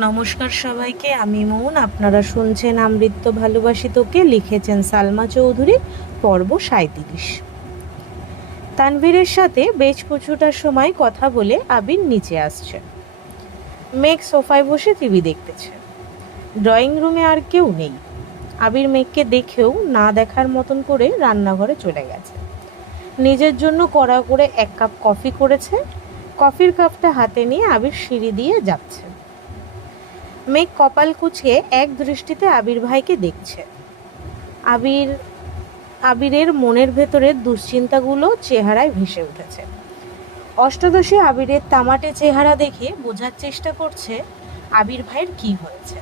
নমস্কার সবাইকে, আমি মৌন। আপনারা শুনছেন আমৃত্য ভালোবাসি তোকে, লিখেছেন সালমা চৌধুরী। পর্ব 37। তানভীরের সাথে বেশ কিছুটা সময় কথা বলে আবির নিচে আসছে। মেঘ সোফায় বসে টিভি দেখতেছে। ড্রয়িং রুমে আর কেউ নেই। আবির মেঘকে দেখেও না দেখার মতন করে রান্নাঘরে চলে গেছে। নিজের জন্য কড়া করে 1 কাপ কফি করেছে। কফির কাপটা হাতে নিয়ে আবির সিঁড়ি দিয়ে যাচ্ছে। মেঘ কপাল কুঁচিয়ে এক দৃষ্টিতে আবির ভাইকে দেখছে। আবিরের মনের ভেতরের দুশ্চিন্তাগুলো চেহারায় ভেসে উঠেছে। অষ্টাদশী আবিরের তামাটে চেহারা দেখে বোঝার চেষ্টা করছে আবির ভাইয়ের কি হয়েছে।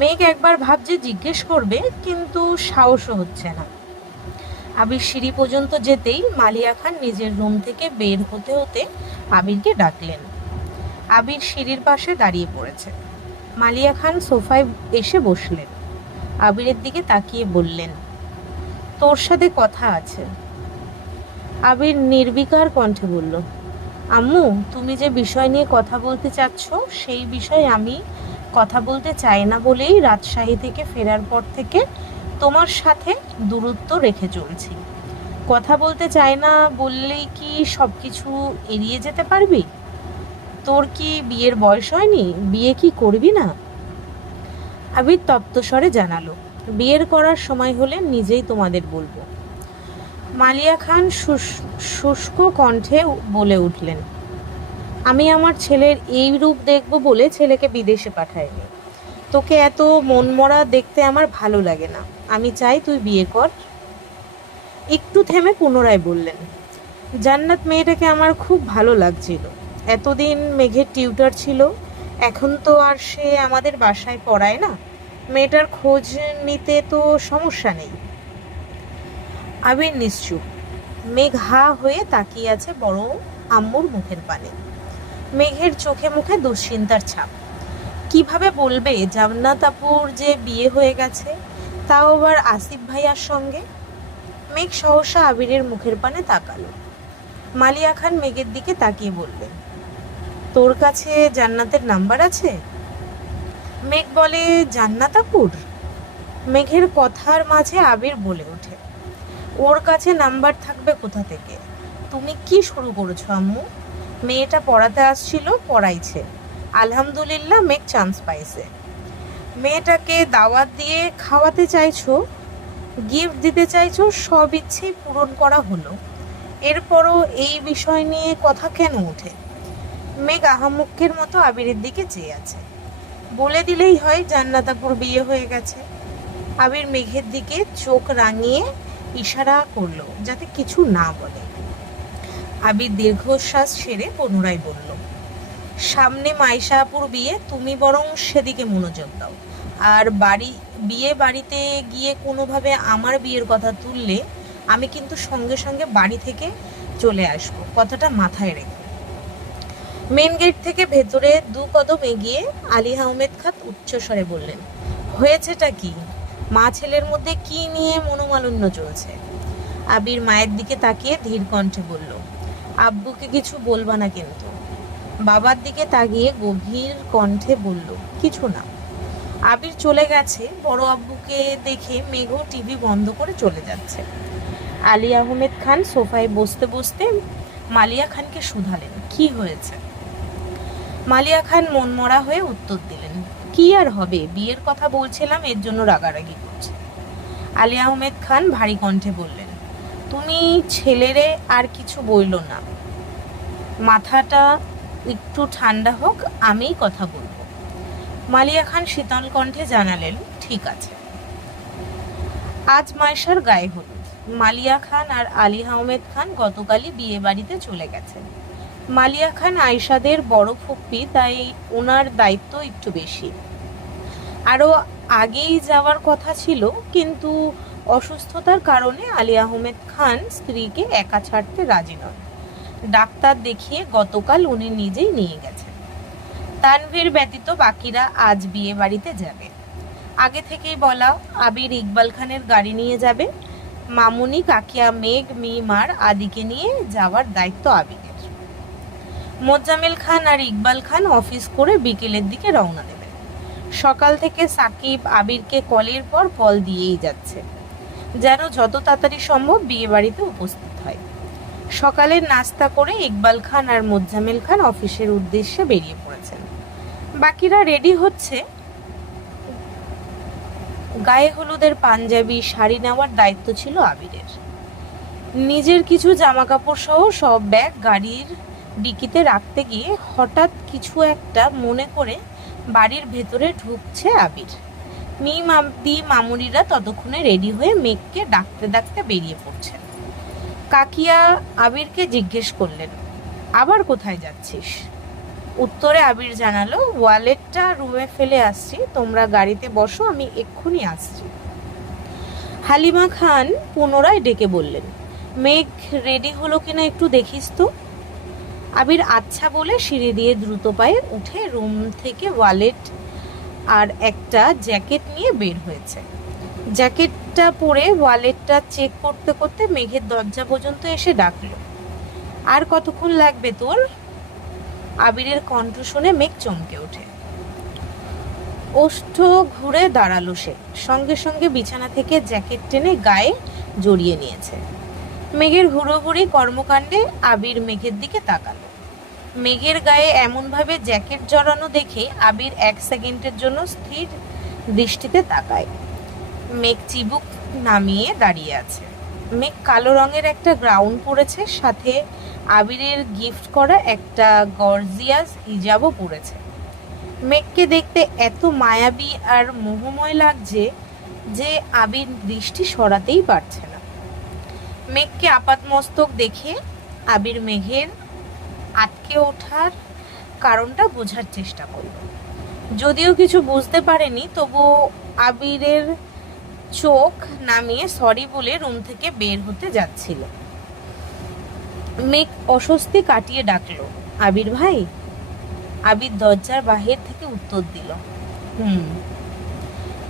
মেঘ একবার ভাবছে জিজ্ঞেস করবে, কিন্তু সাহসও হচ্ছে না। আবির সিঁড়ি পর্যন্ত যেতেই মালিয়া খান নিজের রুম থেকে বের হতে হতে আবিরকে ডাকলেন। আবির সিঁড়ির পাশে দাঁড়িয়ে পড়েছে। মালিয়া খান সোফায় এসে বসলেন। আবিরের দিকে তাকিয়ে বললেন, তোর সাথে কথা আছে। আবির নির্বিকার কণ্ঠে বলল, আম্মু, তুমি যে বিষয় নিয়ে কথা বলতে চাচ্ছ সেই বিষয়ে আমি কথা বলতে চাই না বলেই রাজশাহী থেকে ফেরার পর থেকে তোমার সাথে দূরত্ব রেখে চলছি। কথা বলতে চাই না বললেই কি সব কিছু এড়িয়ে যেতে পারবি? তোর কি বিয়ের বয়স হয়নি? বিয়ে কি করবি না? আবির তপ্তস্বরে জানালো, বিয়ের করার সময় হলে নিজেই তোমাদের বলবো। মালিয়া খান শুষ্ক কণ্ঠে বলে উঠলেন, আমি আমার ছেলের এই রূপ দেখব বলে ছেলেকে বিদেশে পাঠাইনি। তোকে এত মনমরা দেখতে আমার ভালো লাগে না। আমি চাই তুই বিয়ে কর। একটু থেমে পুনরায় বললেন, জান্নাত মেয়েটাকে আমার খুব ভালো লাগছিল। এতদিন মেঘের টিউটর ছিল, এখন তো আর সে আমাদের বাসায় পড়ায় না। মেয়েটার খোঁজ নিতে তো সমস্যা নেই। আবির নিশ্চুপ। মেঘ হা হয়ে তাকিয়ে আছে বড় আম্মুর মুখের পানে। মেঘের চোখে মুখে দুশ্চিন্তার ছাপ। কিভাবে বলবে জান্নাত আপুর যে বিয়ে হয়ে গেছে, তাও আবার আসিফ ভাইয়ার সঙ্গে? মেঘ সহসা আবিরের মুখের পানে তাকালো। মালিয়া খান মেঘের দিকে তাকিয়ে বললেন, তোর কাছে জান্নাতের নাম্বার আছে? মেঘ বলে, জান্নাত আপুর? মেঘের কথার মাঝে আবির বলে ওঠে, ওর কাছে নাম্বার থাকবে কোথা থেকে? তুমি কি শুরু করেছো আম্মু? মেয়েটা পড়াতে আসছিল, পড়াইছে। আলহামদুলিল্লাহ মেঘ চান্স পাইছে। মেয়েটাকে দাওয়াত দিয়ে খাওয়াতে চাইছো, গিফট দিতে চাইছো, সব ইচ্ছেই পূরণ করা হলো। এরপরও এই বিষয় নিয়ে কথা কেন ওঠে? মেঘ আহাম্মকের মতো আবিরের দিকে চেয়ে আছে। বলে দিলেই হয় জান্নাতাপুর বিয়ে হয়ে গেছে। আবির মেঘের দিকে চোখ রাঙিয়ে ইশারা করলো যাতে কিছু না বলে। আবির দীর্ঘশ্বাস ছেড়ে পুনরায় বলল, সামনে মাইশা আপুর বিয়ে, তুমি বরং সেদিকে মনোযোগ দাও। আর বিয়ে বাড়িতে গিয়ে কোনোভাবে আমার বিয়ের কথা তুললে আমি কিন্তু সঙ্গে সঙ্গে বাড়ি থেকে চলে আসবো, কথাটা মাথায় রেখে। মেন গেট থেকে ভেতরে 2 কদম এগিয়ে আলী আহমেদ খান উচ্চস্বরে বললেন, হয়েছেটা কি? মা ছেলের মধ্যে কি নিয়ে মনোমালিন্য চলছে? আবির মায়ের দিকে তাকিয়ে ধীর কণ্ঠে বলল, আব্বুকে কিছু বলবা না কিন্তু। বাবার দিকে তাকিয়ে গভীর কণ্ঠে বলল, কিছু না। আবির চলে গেছে। বড় আব্বুকে দেখে মেঘও টিভি বন্ধ করে চলে যাচ্ছে। আলী আহমেদ খান সোফায় বসতে বসতে মালিয়া খানকে শুধালেন, কি হয়েছে? মালিয়া খান মনমরা হয়ে উত্তর দিলেন, কি আর হবে, বিয়ের কথা বলছিলাম, এর জন্য রাগারাগি করছে। আলী আহমেদ খান ভারী কণ্ঠে বললেন, তুমি ছেলেরে আর কিছু বইল না, মাথাটা একটু ঠান্ডা হোক, আমিই কথা বলবো। মালিয়া খান শীতল কণ্ঠে জানালেন, ঠিক আছে। আজ মাইশার গায়ে হলুদ। মালিয়া খান আর আলী আহমেদ খান গতকালই বিয়ে বাড়িতে চলে গেছেন। মালিয়া খান আয়েশাদের বড় ফুপ্পি, তাই ওনার দায়িত্ব একটু বেশি। আরও আগেই যাওয়ার কথা ছিল, কিন্তু অসুস্থতার কারণে আলী আহমেদ খান স্ত্রীকে একা ছাড়তে রাজি নন। ডাক্তার দেখিয়ে গতকাল উনি নিজেই নিয়ে গেছেন। তানভীর ব্যতীত বাকিরা আজ বিয়ে বাড়িতে যাবে। আগে থেকেই বলা, আবির ইকবাল খানের গাড়ি নিয়ে যাবে। মামুনি, কাকিয়া, মেঘ, মিমার আদিকে নিয়ে যাওয়ার দায়িত্ব আবিরের। মোজাম্মেল খান আর ইকবাল খান অফিস করে বিকেলের দিকে রওনা দেবেন। সকাল থেকে সাকিব আবিরকে কলের পর কল দিয়েই যাচ্ছে, যেন যত তাড়াতাড়ি সম্ভব বিয়ে বাড়িতে উপস্থিত হয়। সকালের নাস্তা করে ইকবাল খান আর মোজাম্মেল খান অফিসের উদ্দেশ্যে বেরিয়ে পড়েছেন। বাকিরা রেডি হচ্ছে। গায়ে হলুদের পাঞ্জাবি শাড়ি নেওয়ার দায়িত্ব ছিল আবিরের। নিজের কিছু জামা কাপড় সহ সব ব্যাগ গাড়ির ডিকিতে রাখতে গিয়ে হঠাৎ কিছু একটা মনে করে বাড়ির ভেতরে ঢুকছে আবির। মিম আবদি মামুনিরা ততক্ষণে রেডি হয়ে মেঘকে ডাকতে ডাকতে বেরিয়ে পড়ছেন। কাকিয়া আবিরকে জিজ্ঞেস করলেন, আবার কোথায় যাচ্ছিস? উত্তরে আবির জানালো, ওয়ালেটটা রুমে ফেলে আসছি, তোমরা গাড়িতে বসো, আমি এক্ষুনি আসছি। হালিমা খান পুনরায় ডেকে বললেন, মেঘ রেডি হলো কিনা একটু দেখিস তো। আবির আচ্ছা বলে সিঁড়ি দিয়ে দ্রুত পায়ে উঠে রুম থেকে ওয়ালেট আর একটা জ্যাকেট নিয়ে বের হয়েছে। জ্যাকেটটা পরে ওয়ালেটটা চেক করতে করতে মেঘের দরজা পর্যন্ত এসে ডাকলো, আর কতক্ষণ লাগবে তোর? আবিরের কণ্ঠ শুনে মেঘ চমকে ওঠে। ওষ্ঠ ঘুরে দাঁড়ালো সে, সঙ্গে সঙ্গে বিছানা থেকে জ্যাকেট টেনে গায়ে জড়িয়ে নিয়েছে। মেঘের হুড়োহুড়ি কর্মকাণ্ডে আবির মেঘের দিকে তাকালো। মেঘের গায়ে এমনভাবে জ্যাকেট জড়ানো দেখে আবির 1 সেকেন্ডের জন্য স্থির দৃষ্টিতে তাকায়। মেঘ চিবুক নামিয়ে দাঁড়িয়ে আছে। মেঘ কালো রঙের একটা গাউন পরেছে, সাথে আবিরের গিফট করা একটা গর্জিয়াস হিজাবও পরেছে। মেঘকে দেখতে এত মায়াবী আর মোহময় লাগছে যে আবির দৃষ্টি সরাতেই পারছে না। মেঘকে আপাতমস্তক দেখে আবির মেঘের আটকে ওঠার কারণটা বোঝার চেষ্টা করল। যদিও কিছু বুঝতে পারেনি, তবুও আবিরের চোখ নামিয়ে সরি বলে রুম থেকে বের হতে যাচ্ছিল। মেঘ অস্বস্তি কাটিয়ে ডাকলো, আবির ভাই। আবির দরজার বাহির থেকে উত্তর দিল,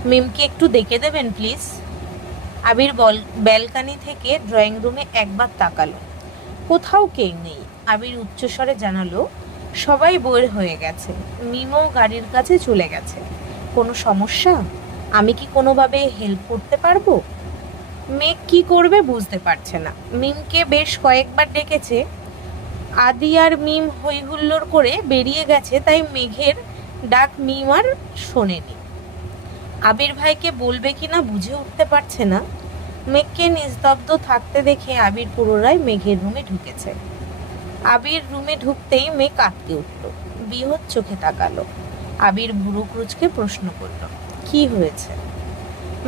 মিমকে একটু দেখে দেবেন প্লিজ। আবির ব্যালকানি থেকে ড্রয়িং রুমে একবার তাকালো, কোথাও কেউ নেই। আবির উচ্চস্বরে জানালো, সবাই বের হয়ে গেছে, মিমও গাড়ির কাছে চলে গেছে। কোনো সমস্যা? আমি কি কোনোভাবে হেল্প করতে পারবো? মেঘ কি করবে বুঝতে পারছে না। মিমকে বেশ কয়েকবার ডেকেছে, আদি আর মিম হই হুল্লোড় করে বেরিয়ে গেছে, তাই মেঘের ডাক মিম আর শোনেনি। আবির ভাইকে বলবে কিনা বুঝে উঠতে পারছে না। মেঘকে নিস্তব্ধ থাকতে দেখে আবির পুনরায় মেঘের রুমে ঢুকেছে। আবির রুমে ঢুকতেই মেঘ আটকে উঠল, বৃহৎ চোখে তাকালো। আবির ভুরু কুঁচকে প্রশ্ন করল, কি হয়েছে?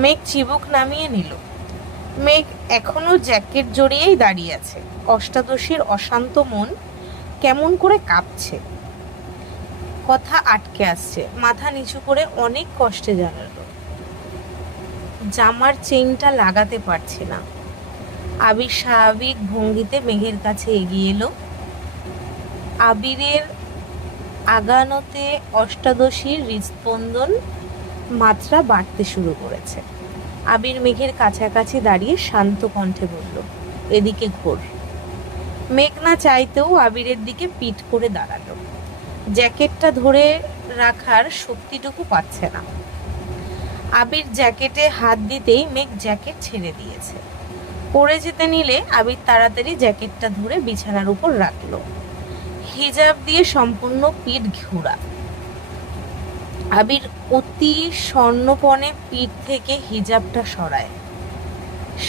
মেঘ চিবুক নামিয়ে নিল। মেঘ এখনো জ্যাকেট জড়িয়েই দাঁড়িয়ে আছে। অষ্টাদশীর অশান্ত মন কেমন করে কাঁপছে, কথা আটকে আসছে। মাথা নিচু করে অনেক কষ্টে জানালো, জামার চেইনটা লাগাতে পারছি না। আবির স্বাভাবিক ভঙ্গিতে মেঘের কাছে এগিয়ে এলো। আবিরের আগানোতে অষ্টাদশীর হৃদস্পন্দন মাত্রা বাড়তে শুরু করেছে। আবির মেঘের কাছাকাছি দাঁড়িয়ে শান্ত কণ্ঠে বলল, এদিকে ঘোর। মেঘ না চাইতেও আবিরের দিকে পিঠ করে দাঁড়ালো। জ্যাকেটটা ধরে রাখার শক্তিটুকু পাচ্ছে না। আবির জ্যাকেটে হাত দিতেই মেঘ জ্যাকেট ছেড়ে দিয়েছে। পড়ে যেতে নিলে আবির তাড়াতাড়ি জ্যাকেটটা ধরে বিছানার উপর রাখলো। হিজাব দিয়ে সম্পূর্ণ পিঠ ঘোরা। আবির অতি স্বর্ণপণে পিঠ থেকে হিজাবটা সরায়।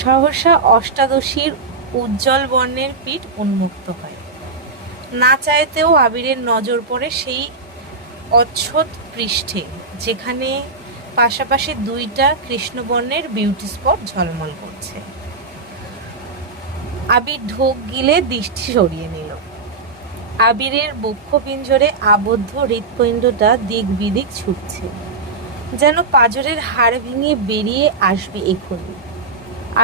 সহসা অষ্টাদশীর উজ্জ্বল বর্ণের পিঠ উন্মুক্ত হয়। না চাইতেও আবিরের নজর পড়ে সেই অচ্ছদ পৃষ্ঠে, যেখানে পাশাপাশি 2টা কৃষ্ণবর্ণের বিউটি স্পট ঝলমল করছে। আবির ঢোক গিলে দৃষ্টি সরিয়ে নিল। আবিরের বক্ষপিঞ্জরে আবদ্ধ হৃৎপিণ্ডটা দিক বিদিক ছুটছে, যেন পাঁজরের হাড় ভেঙে বেরিয়ে আসবে এখনই।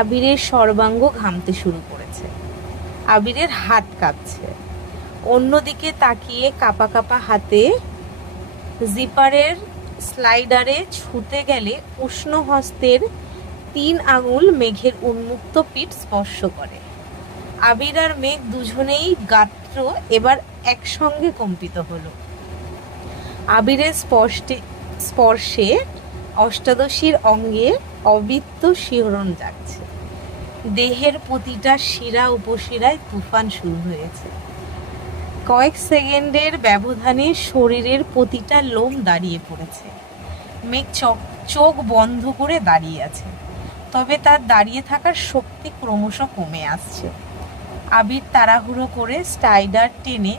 আবিরের সর্বাঙ্গ ঘামতে শুরু করেছে। আবিরের হাত কাঁপছে। অন্যদিকে তাকিয়ে কাঁপা কাঁপা হাতে জিপারের স্লাইডারে ছুতে গেলে উষ্ণ হস্তের 3 আঙুল মেঘের উন্মুক্ত পিঠ স্পর্শ করে। আবির আর মেঘ দুজনেই গাত্র এবার একসঙ্গে কম্পিত হলো। আবিরের স্পর্শে অষ্টাদশীর অঙ্গে অবৃত্ত শিহরণ জাগছে। দেহের প্রতিটা শিরা উপশিরায় তুফান শুরু হয়েছে। কয়েক সেকেন্ডের ব্যবধানে শরীরের প্রতিটা লোম দাঁড়িয়ে পড়েছে। মেঘ চোখ বন্ধ করে দাঁড়িয়ে আছে, তবে তার দাঁড়িয়ে থাকার শক্তি ক্রমশ কমে আসছে। আবির তাড়াহুড়ো করে স্টাইডার টেনে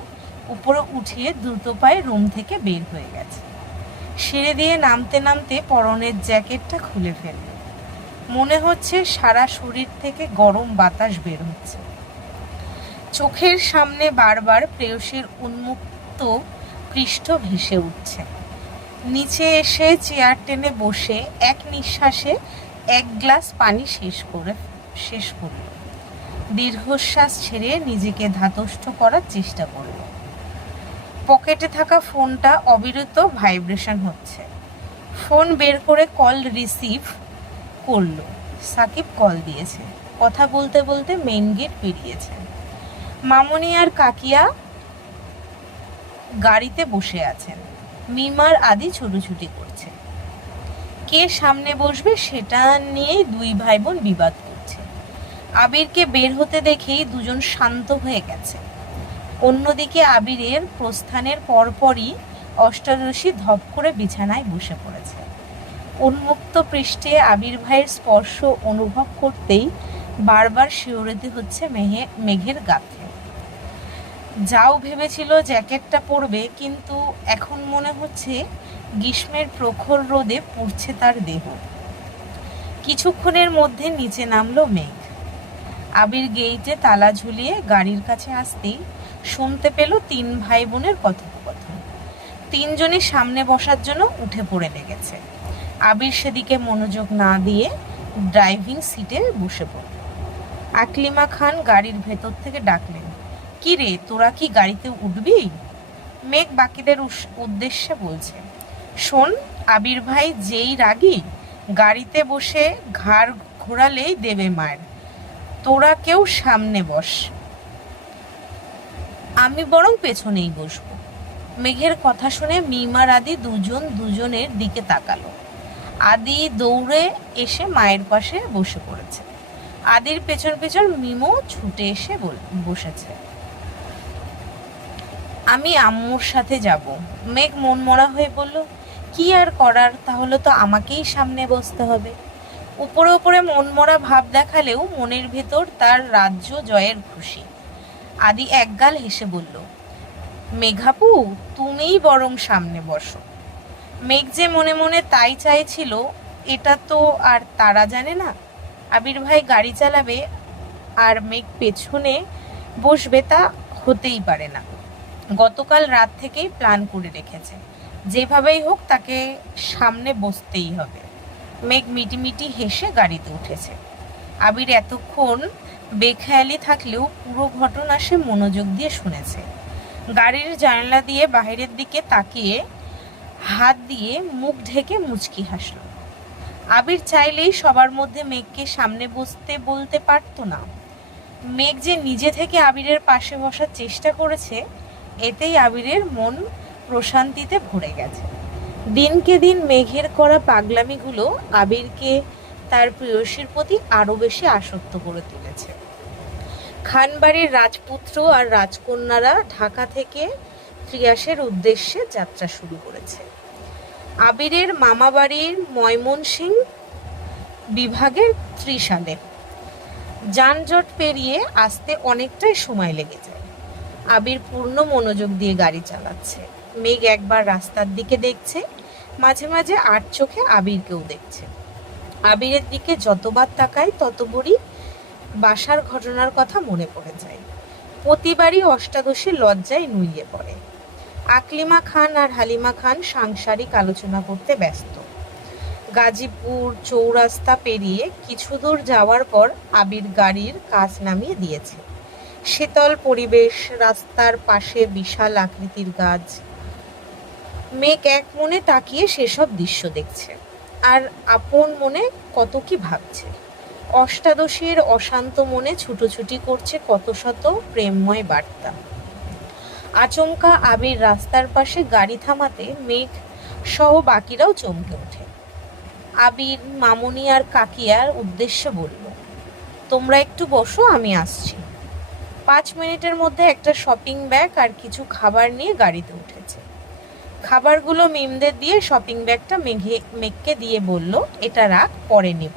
উপরে উঠিয়ে দ্রুত পায়ে রুম থেকে বের হয়ে গেছে। সিঁড়ি দিয়ে নামতে নামতে পরনের জ্যাকেটটা খুলে ফেলল। মনে হচ্ছে সারা শরীর থেকে গরম বাতাস বের হচ্ছে। চোখের সামনে বারবার প্রেয়সীর উন্মুক্ত পৃষ্ঠ ভেসে উঠছে। নিচে এসে চেয়ার টেনে বসে এক নিঃশ্বাসে এক গ্লাস পানি শেষ করল। দীর্ঘশ্বাস ছেড়ে নিজেকে ধাতস্থ করার চেষ্টা করল। পকেটে থাকা ফোনটা অবিরত ভাইব্রেশন হচ্ছে। ফোন বের করে কল রিসিভ করলো। সাকিব কল দিয়েছে। কথা বলতে বলতে মেইন গেট পেরিয়েছে। মামনি আর কাকিয়া গাড়িতে বসে আছেন। মিমার আদি ছুটোছুটি করছে। কে সামনে বসবে সেটা নিয়ে দুই ভাই বোন বিবাদ করছে। আবিরকে বের হতে দেখেই দুজন শান্ত হয়ে গেছে। অন্যদিকে আবিরের প্রস্থানের পরপরই অষ্টাদশী ধপ করে বিছানায় বসে পড়েছে। উন্মুক্ত পৃষ্ঠে আবির ভাইয়ের স্পর্শ অনুভব করতেই বারবার শিহরিত হচ্ছে মেঘের গাথে। যাও ভেবেছিল জ্যাকেটটা পরবে, কিন্তু এখন মনে হচ্ছে গ্রীষ্মের প্রখর রোদে পুড়ছে তার দেহ। কিছুক্ষণের মধ্যে নিচে নামলো মেঘ। আবির গেইটে তালা ঝুলিয়ে গাড়ির কাছে আসতেই শুনতে পেল তিন ভাই বোনের কথোপকথন। তিনজনই সামনে বসার জন্য উঠে পড়ে লেগেছে। আবির সেদিকে মনোযোগ না দিয়ে ড্রাইভিং সিটে বসে পড়ল। আকলিমা খান গাড়ির ভেতর থেকে ডাকলেন, কি রে, তোরা কি গাড়িতে উঠবি? মেঘ বাকিদের উদ্দেশ্যে বলছে, শোন, আবির ভাই যেই রাগী, গাড়িতে বসে ঘাড় ঘোরালেই দেবে মার। তোরা কেউ সামনে বস, আমি বরং পেছনেই বসবো। মেঘের কথা শুনে মিমার আদি দুজনের দিকে তাকালো। আদি দৌড়ে এসে মায়ের পাশে বসে পড়েছে। আদির পেছন পেছন মিমো ছুটে এসে বসেছে। আমি আম্মুর সাথে যাব। মেঘ মনমরা হয়ে বলল, কি আর করার, তাহলে তো আমাকেই সামনে বসতে হবে। উপরে উপরে মনমরা ভাব দেখালেও মনের ভেতর তার রাজ্য জয়ের খুশি। আদি একগাল হেসে বলল, মেঘাপু, তুমিই বরং সামনে বসো। মেঘ যে মনে মনে তাই চাইছিল এটা তো আর তারা জানে না। আবির ভাই গাড়ি চালাবে আর মেঘ পেছনে বসবে, তা হতেই পারে না। গতকাল রাত থেকেই প্ল্যান করে রেখেছে, যেভাবেই হোক তাকে সামনে বসতেই হবে। মেঘ মিটিমিটি হেসে গাড়িতে উঠেছে। আবির এতক্ষণ বেখেয়ালি থাকলেও পুরো ঘটনা সে মনোযোগ দিয়ে শুনেছে। গাড়ির জানালা দিয়ে বাইরের দিকে তাকিয়ে হাত দিয়ে মুখ ঢেকে মুচকি হাসল। আবির চাইলেই সবার মধ্যে মেঘকে সামনে বসতে বলতে পারতো না। মেঘ যে নিজে থেকে আবিরের পাশে বসার চেষ্টা করেছে, এতেই আবিরের মন প্রশান্তিতে ভরে গেছে। দিনকে দিন মেঘের করা পাগলামিগুলো আবিরকে তার প্রেয়সীর প্রতি আরও বেশি আসক্ত করে তুলেছে। খানবাড়ির রাজপুত্র আর রাজকন্যারা ঢাকা থেকে ত্রিয়াসের উদ্দেশ্যে যাত্রা শুরু করেছে। আবিরের মামাবাড়ির ময়মনসিংহ বিভাগের ত্রিশালে। যানজট পেরিয়ে আসতে অনেকটাই সময় লেগে যায়। আবির পূর্ণ মনোযোগ দিয়ে গাড়ি চালাচ্ছে। মেঘ একবার রাস্তার দিকে দেখছে, মাঝে মাঝে আট চোখে আবিরকেও দেখছে। আবিরের দিকে যতবার তাকায় ততবারই বাসার ঘটনার কথা মনে পড়ে যায়। প্রতিবারই অষ্টাদশী লজ্জায় নুইয়ে পড়ে। আকলিমা খান আর হালিমা খান সাংসারিক আলোচনা করতে ব্যস্ত। গাজীপুর চৌরাস্তা পেরিয়ে কিছু দূর যাওয়ার পর আবির গাড়ির কাজ নামিয়ে দিয়েছে। শীতল পরিবেশ, রাস্তার পাশে বিশাল আকৃতির গাছ। মেঘ এক মনে তাকিয়ে সেসব দৃশ্য দেখছে আর আপন মনে কত কি ভাবছে। অষ্টাদশীর অশান্ত মনে ছুটোছুটি করছে কত শত প্রেমময় বার্তা। আচমকা আবির রাস্তার পাশে গাড়ি থামাতে মেঘ সহ বাকিরাও চমকে ওঠে। আবির মামুনি আর কাকিয়ার উদ্দেশ্যে বলল, তোমরা একটু বসো, আমি আসছি। 5 মিনিটের মধ্যে একটা শপিং ব্যাগ আর কিছু খাবার নিয়ে গাড়িতে উঠেছে। খাবারগুলো মিমদের দিয়ে শপিং ব্যাগটা মেঘকে দিয়ে বলল, এটা রাখ, পরে নেব।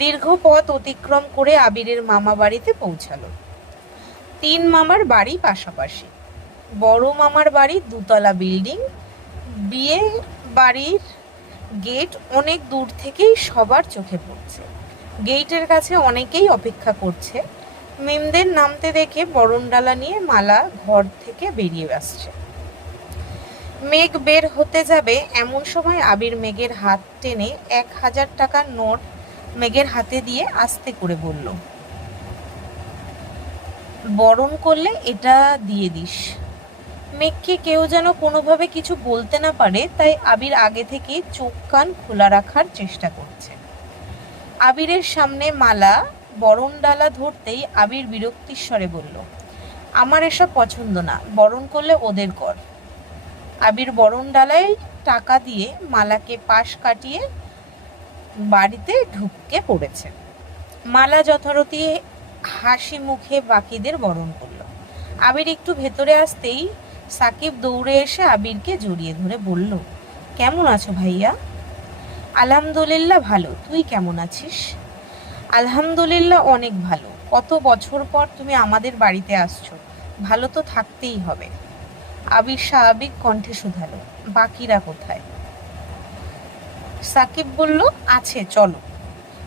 দীর্ঘ পথ অতিক্রম করে আবিরের মামা বাড়িতে পৌঁছালো। 3 মামার বাড়ি পাশাপাশি। বড় মামার বাড়ি 2তলা বিল্ডিং। বিয়ে বাড়ির গেট অনেক দূর থেকেই সবার চোখে পড়ছে। গেটের কাছে অনেকেই অপেক্ষা করছে। মিমদের নামতে দেখে বরণডালা নিয়ে মালা ঘর থেকে বেরিয়ে আসছে। মেঘ বের হতে যাবে এমন সময় আবির মেঘের হাত টেনে 1000 টাকার নোট মেঘের হাতে দিয়ে আস্তে করে বলল, বরণ করলে এটা দিয়ে দিস। মেঘকে কেউ যেন কোনোভাবে কিছু বলতে না পারে, তাই আবির আগে থেকে চোখ কান খোলা রাখার চেষ্টা করছে। আবিরের সামনে মালা বরণডালা ধরতেই আবির বিরক্তির স্বরে বলল, আমার এসব পছন্দ না, বরণ করলে ওদের কর। আবির বরণডালায় টাকা দিয়ে মালাকে পাশ কাটিয়ে বাড়িতে ঢুকে পড়েছে। মালা যথারীতি হাসি মুখে বাকিদের বরণ করল। আবির একটু ভেতরে আসতেই সাকিব দৌড়ে এসে আবিরকে জড়িয়ে ধরে বলল, কেমন আছো ভাইয়া? আলহামদুলিল্লাহ ভালো, তুই কেমন আছিস? আলহামদুলিল্লাহ অনেক ভালো। কত বছর পর তুমি আমাদের বাড়িতে আসছো, ভালো তো থাকতেই হবে। আবির স্বাভাবিক কণ্ঠে শুধালো, বাকিরা কোথায়? সাকিব বলল, আছে, চলো।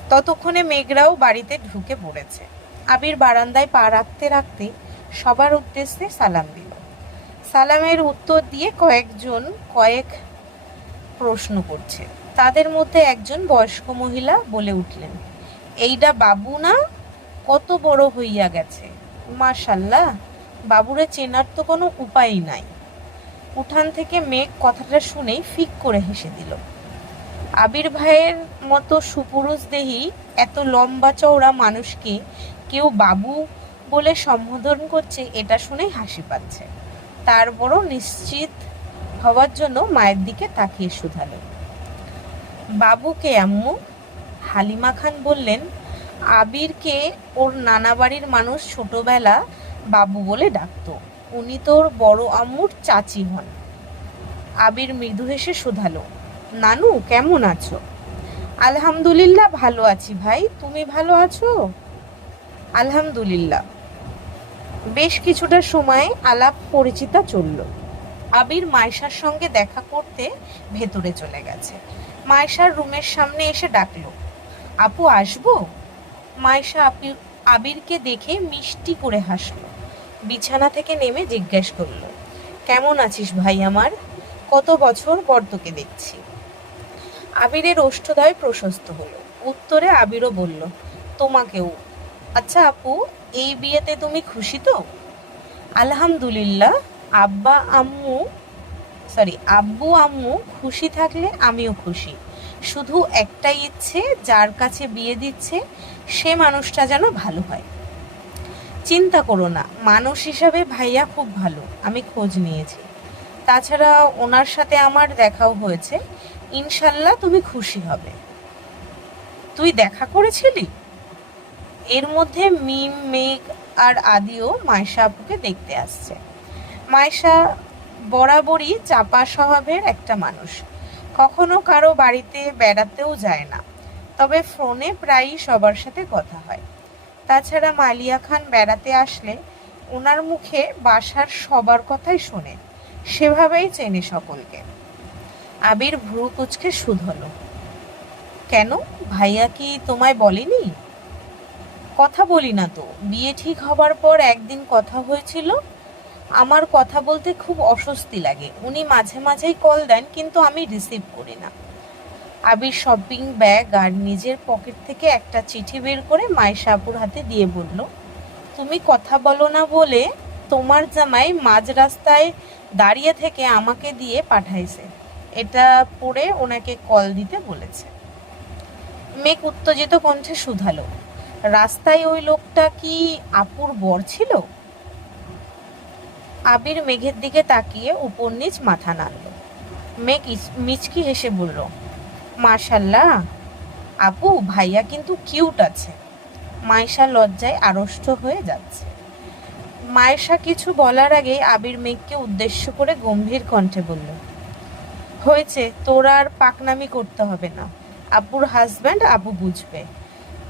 ততক্ষণে মেঘরাও বাড়িতে ঢুকে পড়েছে। আবির বারান্দায় পা রাখতে রাখতে সবার উদ্দেশ্যে সালাম দিল। সালামের উত্তর দিয়ে কয়েক প্রশ্ন করছে। তাদের মধ্যে একজন বয়স্ক মহিলা বলে উঠলেন, এইটা বাবু না? কত বড় হইয়া গেছে, মাশাল্লাহ, বাবুরে চেনার তো কোনো উপায় নাই। উঠান থেকে মেঘ কথাটা শুনেই ফিক করে হেসে দিল। আবির ভাইয়ের মতো সুপুরুষ দেহি এত লম্বা চওড়া মানুষকে কেউ বাবু বলে সম্বোধন করছে, এটা শুনেই হাসি পাচ্ছে। তারপরও নিশ্চিত হওয়ার জন্য মায়ের দিকে তাকিয়ে শুধালো, বাবুকে আম্মু? হালিমা খান বললেন, আবিরকে ওর নানা বাড়ির মানুষ ছোটবেলা বাবু বলে ডাকতো, উনি তোর বড় আম্মুর চাচি হন। আবির মৃদু হেসে শুধালো, নানু কেমন আছো? আলহামদুলিল্লাহ ভালো আছি ভাই, তুমি ভালো আছো? আলহামদুলিল্লাহ। বেশ কিছুটা সময় আলাপ পরিচিতা চলল। আবির মাইশার সঙ্গে দেখা করতে ভেতরে চলে গেছে। মাইশার রুমের সামনে এসে ডাকলো, আপু আসবো? মাইশা আবিরকে দেখে মিষ্টি করে হাসলো। বিছানা থেকে নেমে জিজ্ঞেস করলো, কেমন আছিস ভাই আমার? কত বছর পর তোকে দেখছি। আবিরের ওষ্ঠদ্বয় প্রশস্ত হলো। উত্তরে আবিরও বলল, তোমাকেও। আচ্ছা আপু, এই বিয়েতে তুমি খুশি তো? আলহামদুলিল্লাহ। আব্বু আম্মু খুশি থাকলে আমিও খুশি। শুধু একটাই ইচ্ছে, যার কাছে বিয়ে দিচ্ছে সে মানুষটা যেন ভালো হয়। চিন্তা করো না, মানুষ হিসাবে ভাইয়া খুব ভালো, আমি খোঁজ নিয়েছি। তাছাড়া ওনার সাথে আমার দেখাও হয়েছে, ইনশাল্লাহ তুমি খুশি হবে। তুই দেখা করেছিলি? এর মধ্যে মিম, মেঘ আর আদিও মাইশা আপুকে দেখতে আসছে। মাইশা বরাবরই চাপা স্বভাবের একটা মানুষ, কখনো কারো বাড়িতে বেড়াতেও যায় না, তবে ফোনে প্রায়ই সবার সাথে কথা হয়। তাছাড়া মালিয়া খান বেড়াতে আসলে ওনার মুখে বাসার সবার কথাই শোনে, সেভাবেই চেনে সকলকে। আবির ভ্রু কুঁচকে শুধালো, কেন, ভাইয়া কি তোমায় বলেনি? কথা বলি না তো, বিয়ে ঠিক হবার পর একদিন কথা হয়েছিল। আমার কথা বলতে খুব অস্বস্তি লাগে, উনি মাঝে মাঝেই কল দেন, কিন্তু আমি রিসিভ করি না। আবির শপিং ব্যাগ আর নিজের পকেট থেকে একটা চিঠি বের করে মাইশা আপুর হাতে দিয়ে বলল, তুমি কথা বলো না বলে তোমার জামাই মাঝ রাস্তায় দাঁড়িয়ে থেকে আমাকে দিয়ে পাঠাইছে, এটা পড়ে ওনাকে কল দিতে বলেছে। মেঘ উত্তেজিত কণ্ঠে শুধালো, রাস্তায় ওই লোকটা কি আপুর বর ছিল? আবির মেঘের দিকে তাকিয়ে উপর নিচ মাথা নাড়ল। মেঘ মিচকি হেসে বলল, মাশাল্লাহ আপু, ভাইয়া কিন্তু কিউট আছে। মাইশা লজ্জায় আড়ষ্ট হয়ে যাচ্ছে। মায়েশা কিছু বলার আগেই আবির মেঘকে উদ্দেশ্য করে গম্ভীর কণ্ঠে বলল, হয়েছে, তোরা আর পাকনামি করতে হবে না। আপুর হাজব্যান্ড আপু বুঝবে,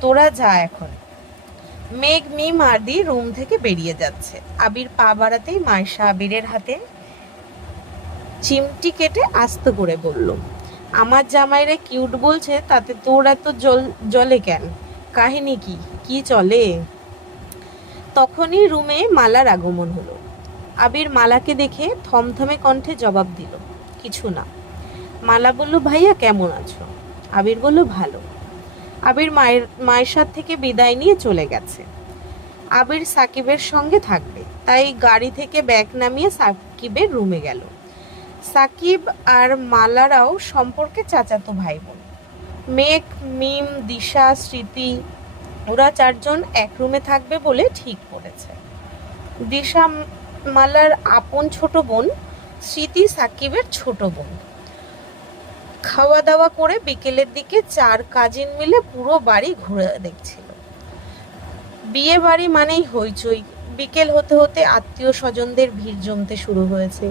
তোরা যা এখন। মেঘ মিম আর দিয়ে রুম থেকে বেরিয়ে যাচ্ছে। আবির পা বাড়াতেই মাইশা আবিরের হাতে চিমটি কেটে আস্ত করে বলল, আমার জামাইরে কিউট বলছে, তাতে তোর এত জলে কেন? কাহিনী কি? কি চলে? তখনই রুমে মালার আগমন হলো। আবির মালাকে দেখে থমথমে কণ্ঠে জবাব দিল, কিছু না। মালা বলল, ভাইয়া কেমন আছো? আবির বলল, ভালো। আবির মায়ের থেকে বিদায় নিয়ে চলে গেছে। আবির সাকিবের সঙ্গে থাকবে, তাই গাড়ি থেকে ব্যাগ নামিয়ে সাকিবের রুমে গেল। সাকিব আর মালারাও সম্পর্কে চাচাতো ভাই বোন। মেঘ, মিম, দিশা, স্মৃতি ওরা চারজন এক রুমে থাকবে বলে ঠিক করেছে। দিশা মালার আপন ছোট বোন, স্মৃতি সাকিবের ছোট বোন। খাওয়া দাওয়া করে বিকেলের দিকে চার কাজিন মিলে পুরো বাড়ি ঘুরে দেখছিল। বিয়ে বাড়ি মানেই হইচই। বিকেল হতে হতে আত্মীয় স্বজনদের ভিড় জমতে শুরু হয়েছে।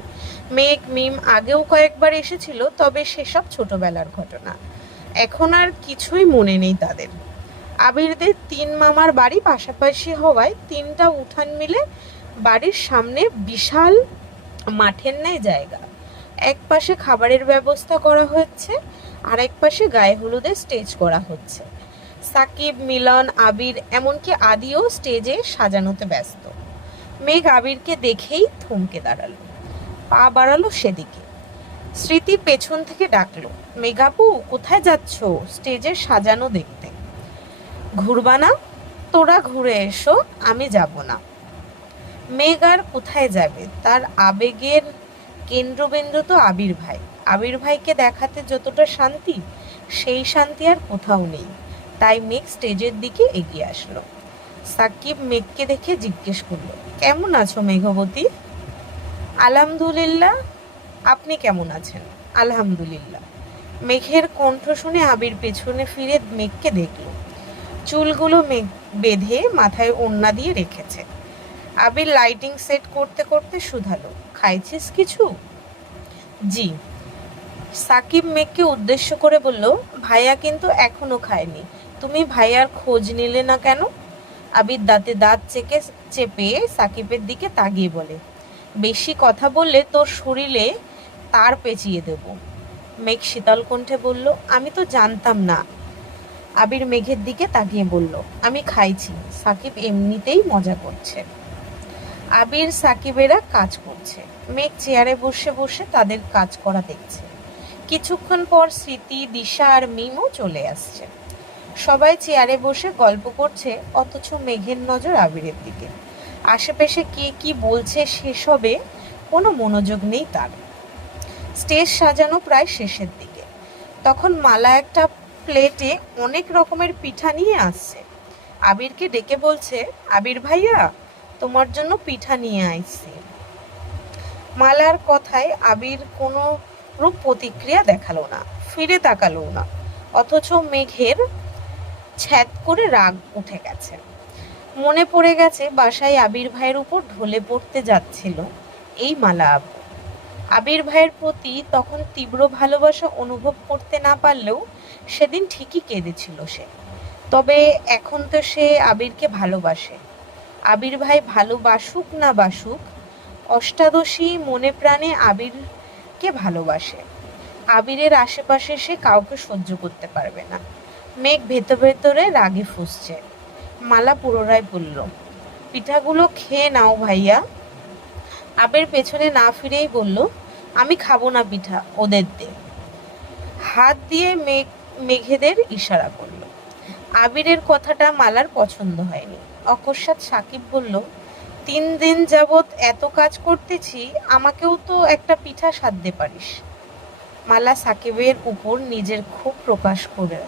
মেঘ, মিম আগেও কয়েকবার এসেছিল, তবে সেসব ছোটবেলার ঘটনা। এখন আর কিছুই মনে নেই তাদের। আবিরদের তিন মামার বাড়ি পাশাপাশি হওয়ায় তিনটা উঠান মিলে বাড়ির সামনে বিশাল মাঠের ন্যায় জায়গা। এক পাশে খাবারের ব্যবস্থা করা হচ্ছে, আর এক পাশে গায়ে হলুদের স্টেজ করা হচ্ছে। সাকিব, মিলন, আবির এমনকি আদিও স্টেজে সাজানোতে ব্যস্ত। মেঘ আবিরকে দেখেই থমকে দাঁড়ালো, পা বাড়ালো সেদিকে। স্মৃতি পেছন থেকে ডাকলো, মেঘাপু কোথায় যাচ্ছ? স্টেজে সাজানো দেখতে। ঘুরবা না? তোরা ঘুরে এসো, আমি যাব না। মেঘ আর কোথায় যাবে? তার আবেগের কেন্দ্রবিন্দু তো আবির ভাই। আবির ভাইকে দেখাতে যতটা শান্তি, সেই শান্তি আর কোথাও নেই। তাই মেঘ স্টেজের দিকে এগিয়ে আসলো। সাকিব মেঘকে দেখে জিজ্ঞেস করলো, কেমন আছো মেঘবতী? আলহামদুলিল্লাহ। আপনি কেমন আছেন? আলহামদুলিল্লাহ। মেঘের কণ্ঠ শুনে আবির পেছনে ফিরে মেঘকে দেখল। চুলগুলো মেঘ বেঁধে মাথায় ওড়না দিয়ে রেখেছে। আবির লাইটিং সেট করতে করতে শুধালো, খাইছিস কিছু? জি। সাকিব মেঘকে উদ্দেশ্য করে বলল, ভাইয়া কিন্তু এখনো খায়নি। তুমি ভাইয়ার খোঁজ নিলে না কেন? আবির দাঁতে দাঁত চেপে সাকিবের দিকে তাকিয়ে বলে, বেশি কথা বললে তোর শরীরে তার পেঁচিয়ে দেব। মেঘ শীতল কণ্ঠে বলল, আমি তো জানতাম না। আবির মেঘের দিকে তাকিয়ে বলল, আমি খাইছি। সাকিব এমনিতেই মজা করছে। আবির সাকিবেরা কাজ করছে। মেঘ চেয়ারে বসে বসে তাদের কাজ করা দেখছে। কিছুক্ষণ পর স্মৃতি, দিশা আর মিমও চলে আসছে। সবাই চেয়ারে বসে গল্প করছে, অথচ মেঘের নজর আবিরের দিকে। আশেপাশে কে কি বলছে সেসবে কোনো মনোযোগ নেই তার। স্টেজ সাজানো প্রায় শেষের দিকে। তখন মালা একটা প্লেটে অনেক রকমের পিঠা নিয়ে আসছে। আবিরকে ডেকে বলছে, আবির ভাইয়া, তোমার জন্য পিঠা নিয়ে আইছি। মালার কথায় আবির কোনো রূপ প্রতিক্রিয়া দেখালো না, ফিরে তাকালো না। অথচ মেঘের ছ্যাদ করে রাগ উঠে গেছে। মনে পড়ে গেছে বাসায় আবির ভাইয়ের উপর ঢলে পড়তে যাচ্ছিল এই মালা আপু। আবির ভাইয়ের প্রতি তখন তীব্র ভালোবাসা অনুভব করতে না পারলেও সেদিন ঠিকই কেঁদেছিল সে। তবে এখন তো সে আবিরকে ভালোবাসে। আবির ভাই ভালোবাসুক না বাসুক, অষ্টাদশী মনে প্রাণে আবিরকে ভালোবাসে। আবিরের আশেপাশে সে কাউকে সহ্য করতে পারবে না। মেঘ ভেতরে রাগে ফুঁসছে। মালা পুনরায় বলল, পিঠাগুলো খেয়ে নাও ভাইয়া। আবির পেছনে না ফিরেই বলল, আমি খাবো না পিঠা, ওদের দে। হাত দিয়ে মেঘেদের ইশারা করলো। আবিরের কথাটা মালার পছন্দ হয়নি। অকস্মাৎ সাকিব বলল, 3 দিন যাবৎ এত কাজ করতেছি, আমাকেও তো একটা পিঠা সাধতে পারিস। মালা সাকিবের উপর নিজের ক্ষোভ প্রকাশ করে।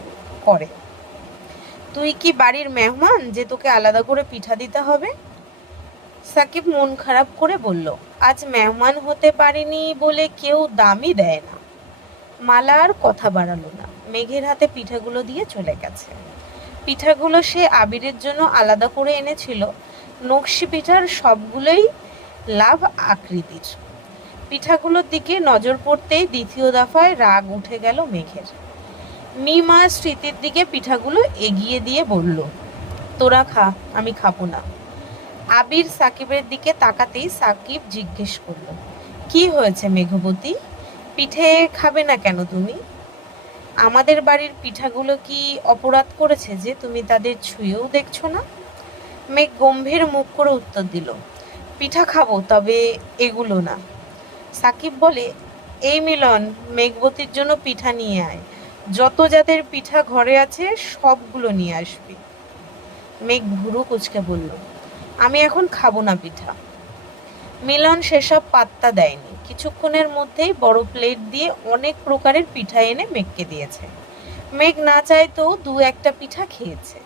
তুই কি বাড়ির মেহমান যে তোকে আলাদা করে পিঠা দিতে হবে? সাকিব মন খারাপ করে বলল, আজ মেহমান হতে পারেনি বলে কেউ দামই দেয় না। মালা আর কথা বাড়ালো না, মেঘের হাতে পিঠাগুলো দিয়ে চলে গেছে। পিঠাগুলো সে আবিরের জন্য আলাদা করে এনেছিল। নকশি পিঠার সবগুলোই লাভ আকৃতির। পিঠাগুলোর দিকে নজর পড়তেই দ্বিতীয় দফায় রাগ উঠে গেল মেঘের। মিমা স্মৃতির দিকে পিঠাগুলো এগিয়ে দিয়ে বলল, তোরা খা, আমি খাবো না। আবির সাকিবের দিকে তাকাতেই সাকিব জিজ্ঞেস করল, কি হয়েছে মেঘবতী, পিঠে খাবে না কেন তুমি? আমাদের বাড়ির পিঠাগুলো কি অপরাধ করেছে যে তুমি তাদের ছুঁয়েও দেখছো না? মেঘ গম্ভীর মুখ করে উত্তর দিল, পিঠা খাবো, তবে এগুলো না। সাকিব বলে, এই মিলন, মেঘবতীর জন্য পিঠা নিয়ে আয়। যত জাতের পিঠা ঘরে আছে সবগুলো নিয়ে আসবি। মেঘ ভুরু কুঁচকে বলল, আমি এখন খাবো না পিঠা। মিলন সেসব পাত্তা দেয়নি। কিছুক্ষণের মধ্যেই বড় প্লেট দিয়ে অনেক প্রকারের পিঠা এনে মেঘকে দিয়েছে। মেঘ না চাইতেও দু একটা পিঠা খেয়েছে।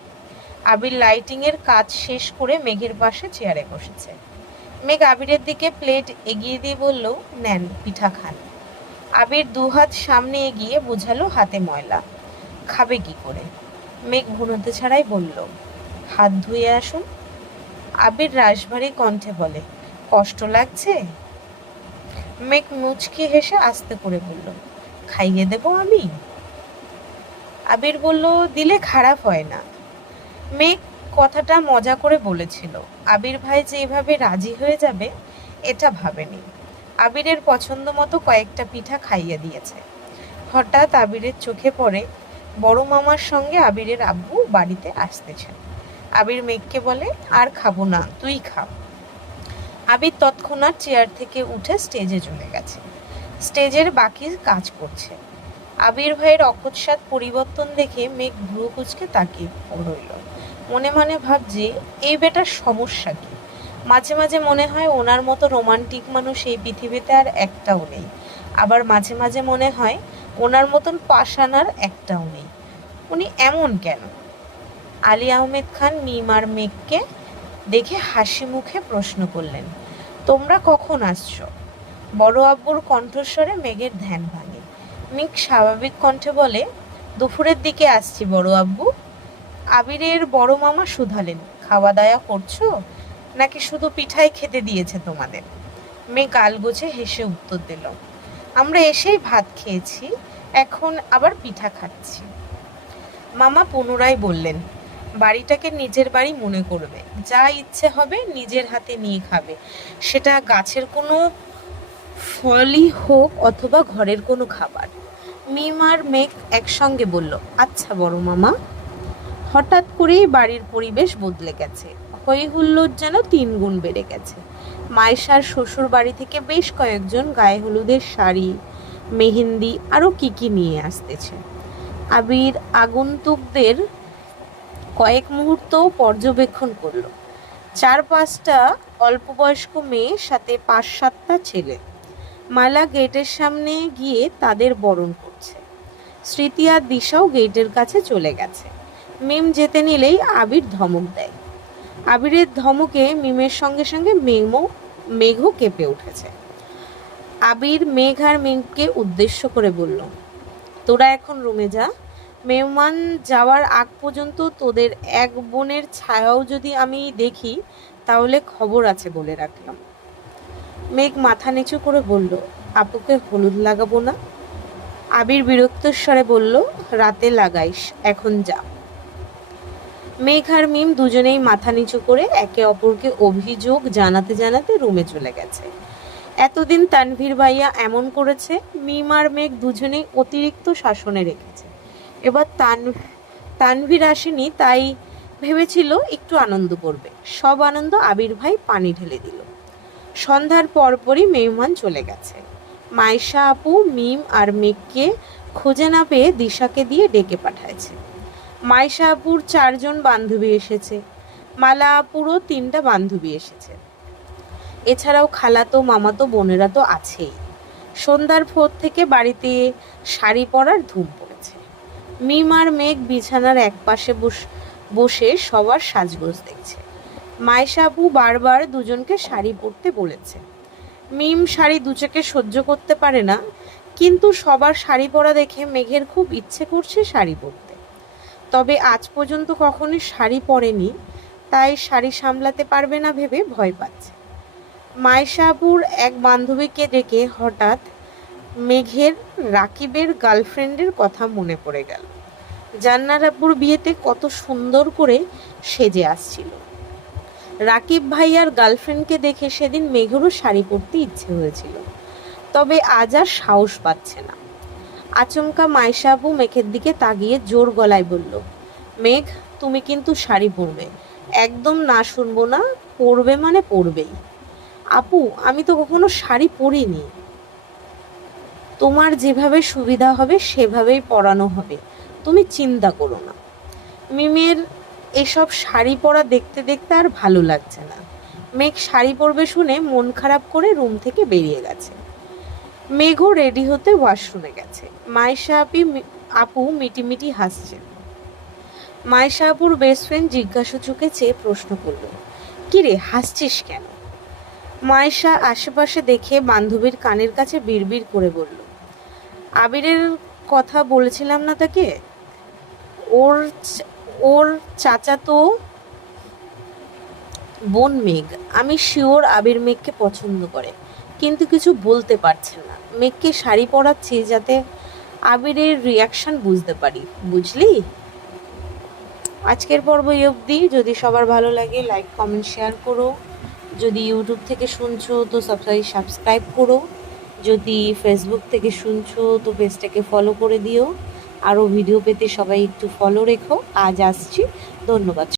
আবির লাইটিং এর কাজ শেষ করে মেঘের পাশে চেয়ারে বসেছে। মেঘ আবিরের দিকে প্লেট এগিয়ে দিয়ে বলল, নেন, পিঠা খান। আবির দুহাত সামনে এগিয়ে বোঝালো হাতে ময়লা। খাবে কি করে? মেঘ ভুনোতে ছাড়াই বলল, হাত ধুয়ে আসুন। আবির রাশভারী কণ্ঠে বলে, কষ্ট লাগছে? মেঘ মুচকি হেসে আস্তে করে বলল, খাইয়ে দেব আমি? আবির বলল, দিলে খারাপ হয় না। মেঘ কথাটা মজা করে বলেছিল। আবির ভাই যে এভাবে রাজি হয়ে যাবে এটা ভাবেনি। আবিরের পছন্দ মতো কয়েকটা পিঠা খাইয়ে দিয়েছে। হঠাৎ আবিরের চোখে পড়ে বড় মামার সঙ্গে আবিরের আব্বু বাড়িতে আসতেছেন। আবির মেঘকে বলে, আর খাবো না, তুই খা। আবির তৎক্ষণাৎ চেয়ার থেকে উঠে স্টেজে চলে গেছে। স্টেজের বাকি কাজ করছে। আবির ভাইয়ের অকস্মাৎ পরিবর্তন দেখে মেঘ ভ্রু কুঁচকে তাকিয়ে রইল। মনে মনে ভাবছে, এই বেটার সমস্যা কি? মাঝে মাঝে মনে হয় ওনার মতো রোমান্টিক মানুষ এই পৃথিবীতে আর একটাও নেই। আবার মাঝে মাঝে মনে হয় ওনার মতন পাষাণ একটাও নেই। উনি এমন কেন? আলী আহমেদ খান মিম আর মেঘকে দেখে হাসি মুখে প্রশ্ন করলেন, তোমরা কখন আসছো? বড় আব্বুর কণ্ঠস্বরে মেঘের ধ্যান ভাঙে। মেঘ স্বাভাবিক কণ্ঠে বলে, দুপুরের দিকে আসছি বড় আব্বু। আবিরের বড় মামা শুধালেন, খাওয়া দাওয়া করছো নাকি শুধু পিঠাই খেতে দিয়েছে তোমাদের? মেঘ গাল গোছে হেসে উত্তর দিল, আমরা এসেই ভাত খেয়েছি, এখন আবার পিঠা খাচ্ছি। মামা পুনরায় বললেন, বাড়িটাকে নিজের বাড়ি মনে করবে, যা ইচ্ছে হবে নিজের হাতে নিয়ে খাবে, সেটা গাছের কোনো ফলই হোক অথবা ঘরের কোনো খাবার। মিম আর মেঘ একসঙ্গে বলল, আচ্ছা বড় মামা। হঠাৎ করেই বাড়ির পরিবেশ বদলে গেছে। হই হুল্লোড় যেন 3 গুণ বেড়ে গেছে। মায়েশার শ্বশুর বাড়ি থেকে বেশ কয়েকজন গায়ে হলুদের শাড়ি, মেহেন্দি আরও কি নিয়ে আসতেছে। আবির আগন্তুকদের কয়েক মুহূর্ত পর্যবেক্ষণ করলো। 4-5টা অল্পবয়স্ক মেয়ে, সাথে 5-7টা ছেলে। মালা গেটের সামনে গিয়ে তাদের বরণ করছে। স্মৃতি আর দিশাও গেটের কাছে চলে গেছে। মিম যেতে নিলেই আবির ধমক দেয়। আবিরের ধমকে মিমের সঙ্গে সঙ্গে মেঘও কেঁপে উঠেছে। আবির মেঘ আর মিমকে উদ্দেশ্য করে বলল, তোরা এখন রুমে যা। মেহমান যাওয়ার আগ পর্যন্ত তোদের এক বোনের ছায়াও যদি আমি দেখি তাহলে খবর আছে বলে রাখলাম। মেঘ মাথা নিচু করে বলল, আপুকে হলুদ লাগাবো না? আবির বিরক্তর স্বরে বলল, রাতে লাগাইস, এখন যা। মেঘ আর মিম দুজনেই মাথা নিচু করে একে অপরকে অভিযোগ জানাতে জানাতে রুমে চলে গেছে। এতদিন তানভীর ভাইয়া এমন করেছে, মিম আর মেঘ দুজনেই অতিরিক্ত শাসনে রেখেছে। এবার তানভীর আসেনি, তাই ভেবেছিল একটু আনন্দ করবে। সব আনন্দ আবির ভাই পানি ঢেলে দিল। সন্ধ্যার পরপরই মেহমান চলে গেছে। মাইশা আপু মিম আর মেঘকে খুঁজে না পেয়ে দিশাকে দিয়ে ডেকে পাঠাইছে। মাইশা আপুর 4 জন বান্ধবী এসেছে। মালা আপুরও 3টা বান্ধবী এসেছে। এছাড়াও খালাতো মামাতো বোনেরা তো আছেই। সন্ধ্যার ভোর থেকে বাড়িতে শাড়ি পরার ধুম পড়েছে। মিম আর মেঘ বিছানার একপাশে বসে সবার সাজগোজ দেখছে। মাইশা আপু বারবার দুজনকে শাড়ি পরতে বলেছে। মিম শাড়ি দু চোখে সহ্য করতে পারে না, কিন্তু সবার শাড়ি পরা দেখে মেঘের খুব ইচ্ছে করছে শাড়ি পরতে। তবে আজ পর্যন্ত কখনো শাড়ি পরেনি, তাই শাড়ি সামলাতে পারবে না ভেবে ভয় পাচ্ছে। মাইশাপুর এক বান্ধবীকে ডেকে হঠাৎ মেঘের রাকিবের গার্লফ্রেন্ডের কথা মনে পড়ে গেল। জান্নারাপুর বিয়েতে কত সুন্দর করে সেজে আসছিল। রাকিব ভাইয়ার গার্লফ্রেন্ডকে দেখে সেদিন মেঘেরও শাড়ি পরতে ইচ্ছে হয়েছিল, তবে আজ আর সাহস পাচ্ছে না। আচমকা মাইশা আপু মেঘের দিকে তাকিয়ে জোর গলায় বলল, মেঘ, তুমি কিন্তু শাড়ি পরবে, একদম না শুনবো না, পরবে মানে পরবেই। আপু, আমি তো কখনো শাড়ি পরিনি। তোমার যেভাবে সুবিধা হবে সেভাবেই পরানো হবে, তুমি চিন্তা করো না। মিমের এসব শাড়ি পরা দেখতে দেখতে আর ভালো লাগছে না। মেঘ শাড়ি পরবে শুনে মন খারাপ করে রুম থেকে বেরিয়ে গেছে। মেঘও রেডি হতে ওয়াশরুমে গেছে। মাইশা আপু মিটিমিটি হাসছে। মাইশা আপুর বেস্ট ফ্রেন্ড জিজ্ঞাসা চোখে চেয়ে প্রশ্ন করল, কিরে হাসছিস কেন? মাইশা আশেপাশে দেখে বান্ধবীর কানের কাছে বিড়বিড় করে বলল, আবিরের কথা বলেছিলাম না তাকে, ওর ওর চাচাতো বোন মেঘ। আমি শিওর আবির মেঘকে পছন্দ করে, কিন্তু কিছু বলতে পারছে না। মেঘকে শাড়ি পরাচ্ছি যাতে আবিরের রিয়াকশন বুঝতে পারি, বুঝলি? আজকের পর্ব এই অবধি। যদি সবার ভালো লাগে লাইক কমেন্ট শেয়ার করো। যদি ইউটিউব থেকে শুনছো তো সাবস্ক্রাইব করো। যদি ফেসবুক থেকে শুনছো তো পেজটাকে ফলো করে দিও। আরও ভিডিও পেতে সবাই একটু ফলো রেখো। আজ আসছি, ধন্যবাদ।